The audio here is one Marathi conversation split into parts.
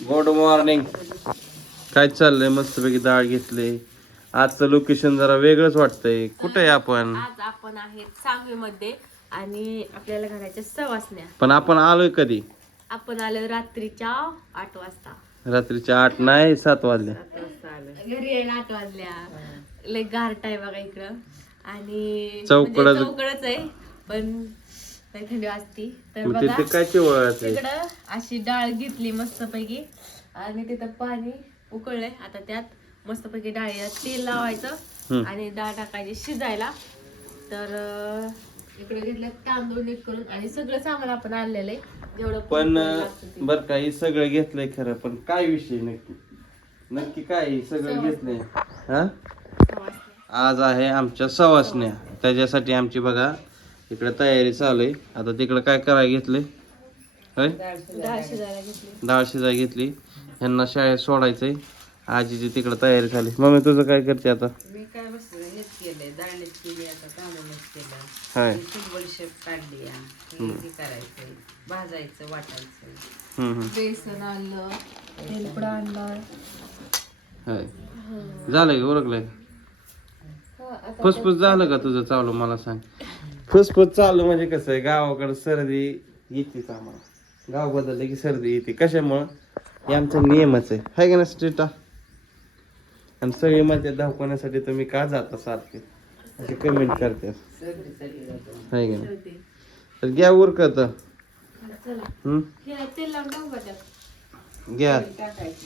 Good morning. काय चाललंय? मस्तपैकी डाळ घेतले. आजचं लोकेशन जरा वेगळंच वाटतंय. कुठे आहे आपण? आज आपण आहे सांगवीमध्ये आणि आपल्याला घराच्या सवासण्या. पण आपण आलोय कधी? आपण आलो रात्रीच्या 8 वाजता. रात्रीच्या 8 नाही 7 वाजले. 7 वाजता आलो. घरी यायला 8 वाजल्या. लय गारट आहे बघा इकडं आणि चौकडच आहे पण लय थंडी वाजती. तर बघा तिथे काय चिवळाच आहे. तिकडं अशी डाळ घेतली मस्तपैकी आणि तिथं पाणी उकळलंय. आता त्यात मस्तपैकी डाळीला तेल लावायचं आणि डाळ टाकायची शिजायला. तर इकडे घेतलं तांदूळ नीट करून आणि सगळं सामान आपण आणलेलं आहे जेवढं पण बर काही सगळं घेतलंय खरं, पण काय विषय नक्की काय सगळं घेतलंय? हा, आज आहे आमच्या सवासण्या. त्याच्यासाठी आमची बघा इकडे तयारी चालू आहे. आता तिकडे काय करायला घेतले? होय, डाळ शिजायला घेतली. ह्यांना शाळेत सोडायचंय. आजीची तिकडे तयारी झाली. मम्मी तुझं काय करते आता? मी काय बसलं हेच केलंय, डाळीच केली, आता तांदूळच केलं, हाय बडीशेप काढली, हे करायचंय, भाजायचं, वाटायचं, बेसन आणलं, तेलपुडा आणला. हाय झालंय का? ओळखलंय? फुसफुस झालं का तुझं चालू? मला सांग. फुसफुस चालू म्हणजे कसं आहे, गावाकडे सर्दी येतेच आम्हाला. गाव बदलले की सर्दी येते. कशामुळं? हे आमचा नियमच आहे, हाय का ना स्ट्रीटा? आणि सगळे माझ्या दवाखान्यासाठी तुम्ही का जाता सारखे असे कमेंट करते, हाय का ना? तर घ्या उरकत. घ्या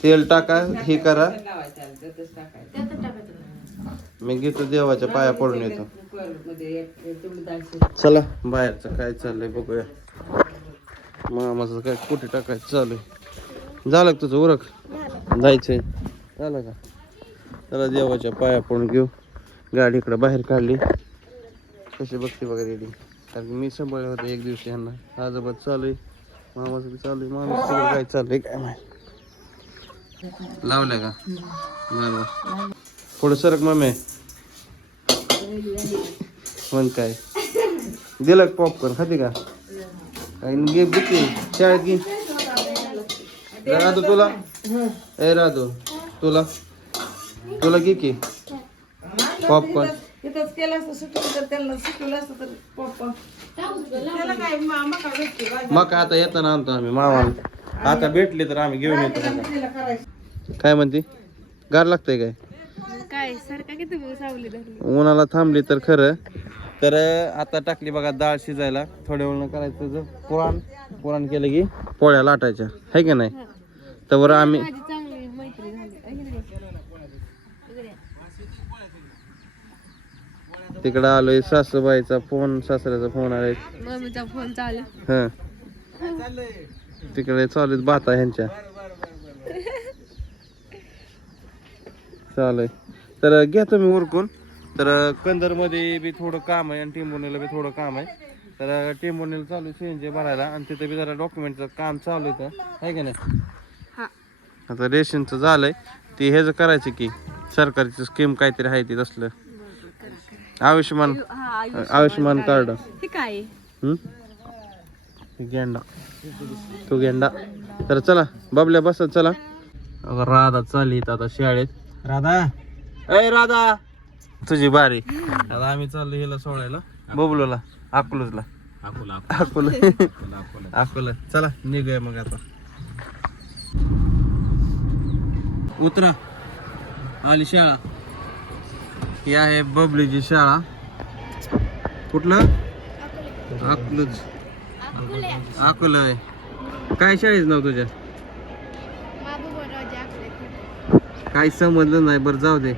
तेल टाका, हे करा. मी घेतो देवाच्या पाया पडून येतो. चला बाहेरचं काय चाललंय बघूया. मामाचं काय कुठे टाकायचं चालू आहे. झालं का तुझं उरक? जायचंय? झालं का? चला देवाच्या पाया पडून घेऊ. गाडी इकडं बाहेर काढली. कशी बघते बघा रेडी. कारण मी सांभाळलं होतं एक दिवशी ह्यांना. आजोबा चालू आहे, मामाचं बी चालू आहे. मामा सगळं काय चाललंय काय माहिती. लावलंय का? बरोबर. पुढं सरक मम्मी. म्हण काय दिलं पॉपकॉर्न खाते का? घे बिकी शाळेत घे. राधू तुला? ए राधू तुला घे की पॉपकॉर्न. तिथंच केलं असतं सुटलं तर त्यांना सुटलं असतं तर पप्पा त्याला काय मग आता येताना आणतो आम्ही मामाला. आता भेटले तर आम्ही घेऊन येतो. काय म्हणते? गार लागतंय काय? काय सारखा की तुम्ही सावली धरली. उन्हाला थांबली तर खरं. तर आता टाकली बघा डाळ शिजायला. थोड्या वेळ करायचं पुराण केलं की पोळ्या लाटायच्या, है की नाही? तर आम्ही चांगली मैत्री झाली. तिकडं आलोय. सासूबाईचा फोन, सासऱ्याचा फोन आलाय, मम्मीचा फोन चालू. हा तिकडे चालू बाता ह्यांच्या चालू आहे. तर घ्या तुम्ही उरकून. तर कंदर मध्ये बी थोडं काम आहे आणि टेंबुर्णीला बी थोडं काम आहे. तर टेंबुर्णीला चालू आहे सीएनजी भरायला आणि तिथे बी जरा डॉक्युमेंटचं काम चालू आहे, आहे का नाही? आता रेशनचं झालंय ते ह्याच करायचं की सरकारची स्कीम काहीतरी आहे ती तसलं आयुष्यमान कार्ड. हे काय? गेंडा तो गेंडा. तर चला बबल्या बसत चला. राधा चालली आता शाळेत. राधा, अय राधा तुझी बारी. आता आम्ही चाललो हिला सोडायला बबलूला अकलूजला. अकोला चला निघूया मग आता. उतरा, आली शाळा. ही आहे बबलीची शाळा. कुठलं? अकलूज. अकोला. काय शाळेच नाव तुझ्या? काही समजलं नाही. बरं जाऊ दे.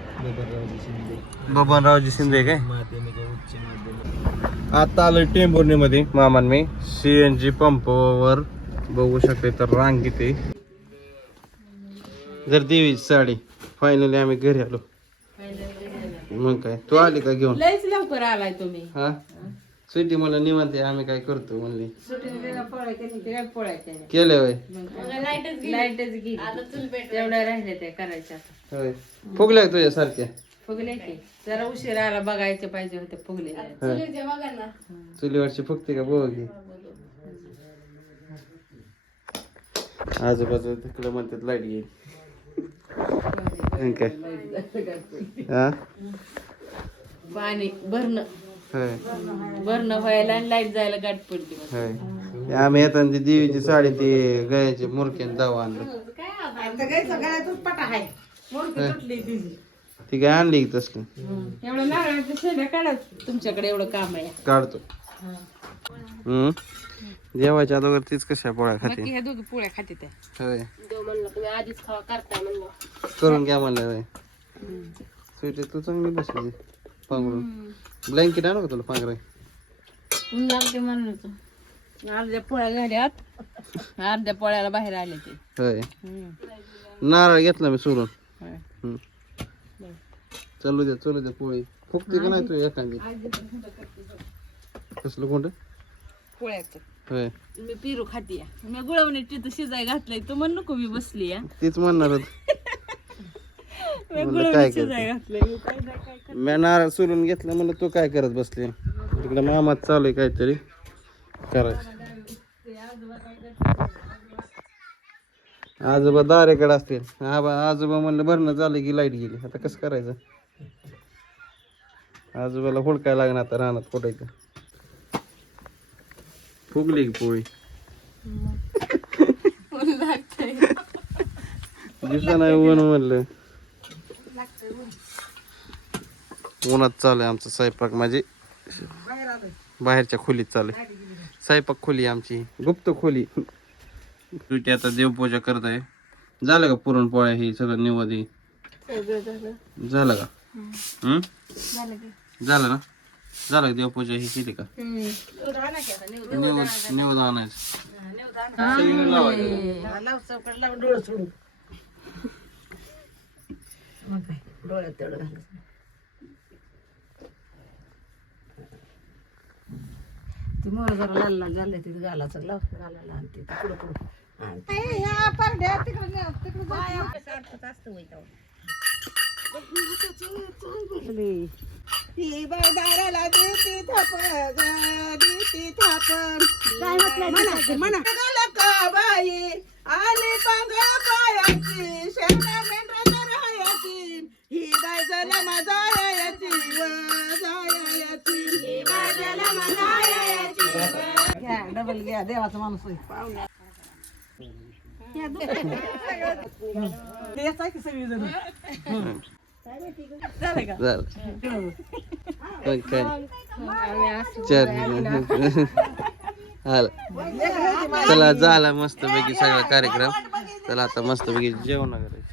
बबनरावजी शिंदे काय? आता आलोय टेंभुर्णी मध्ये मामान मी. सीएनजी पंपावर बघू शकते तर रांग किती. जर देवी साडी फायनली आम्ही घरी आलो. मग काय तू आली का घेऊन? लयच लवकर आलाय तुम्ही. हा सुट्टी मला निवांत आम्ही काय करतो म्हणले. केलं होय. लाईटच गेली. तेवढ्या राहिले ते करायच्या. होय फुगल्या तुझ्या सारख्या. फुगले की जरा उशीर आला, बघायचे पाहिजे होते फुगले. चुलीवरची फुगते का बघ की. आजूबाजू तिकडे म्हणतात लाईट गेली काय हा पाणी भरणं होय व्हायला आणि लाईट जायला गाठ पडली होय आम्ही येताना ती देवीची साडी ती गळ्याची मुरक्याने दावा आणलं आता गायचं गळ्यातच पटा आहे मोडकी तुटली तिची. ती काय आणली की तसली एवढं नारळाच्या शेंड्या काढा तुमच्याकडे एवढं काम आहे काढतो जेवायच्या अगोदर तीच कशा पोळ्या खाते ह्या दोघी पोळ्या खाते त्या होय देव म्हणलं तुम्ही आधीच खावा करताय म्हणलं करून घ्या म्हणलं होय स्वीटी तू चांगली बसली पांघरून ब्लँकेट आणू का तुला पांघराय ऊन लागते म्हणून अर्ध्या पोळ्या झाल्यात अर्ध्या पोळ्याला बाहेर आले ते होय नारळ घेतला मी सोडून होय. चालू द्या पोळी फुकते का नाही तू एखादी कसलं कोणतं पोळ्याचं होय मी पिरू खाते मी गुळवणी तिथं शिजाय घातलंय तू म्हण नको मी बसली या तीच म्हणणार होत मी म्हणलं काय गुळवणी शिजाय करते घातलंय मी काय नाही काय करते. मी नारळ सोलून घेतलं म्हणलं तू काय करत बसले तिकडे मामात चालू आहे काहीतरी करायचं आजोबा दारेकडे असतील आजोबा म्हणलं भरणं झालं की लाईट गेली आता कसं करायचं आजोबाला हुडकाय लागणार आता रानात फोडायचं फुगली की पोळी ऊन लागतंय दिसलं नाही ऊन म्हणलं उन्हात चालू आहे आमचा स्वयंपाक म्हणजे बाहेरच्या खोलीत चालू आहे स्वयंपाक खोली आमची गुप्त खोली तुझी आता देवपूजा करत आहे झालं का पुरणपोळ्या ही सगळं निवदी झालं का झालं ना झालं का देवपूजा ही केली का निवद आणायचं सगळीकडे लावायचं. लाव चौकट लावून डोळं सोडून मग काय डोळ्यात तेवढं घालायचं ती मोर जरा लाल लाल झाले तिथे घालायचं लाव घालायला आणते तिकडं पुढं आणते ह्या पारड्या तिकडं ही बाजाराला देती थाप देती थाप काय म्हटलं म्हणा का बाई आली पांघळ पायाची शेणा मेंढरा राहायची ही बाजाला माझा यायची व जायाची ही बाजाला माझा यायची घ्या डबल घ्या देवाचा माणूस आहे देवाचा की सगळी जण झालं का झालं मग काय चार आलं चला झाला मस्तपैकी सगळा कार्यक्रम चला आता मस्तपैकी जेवण करायचं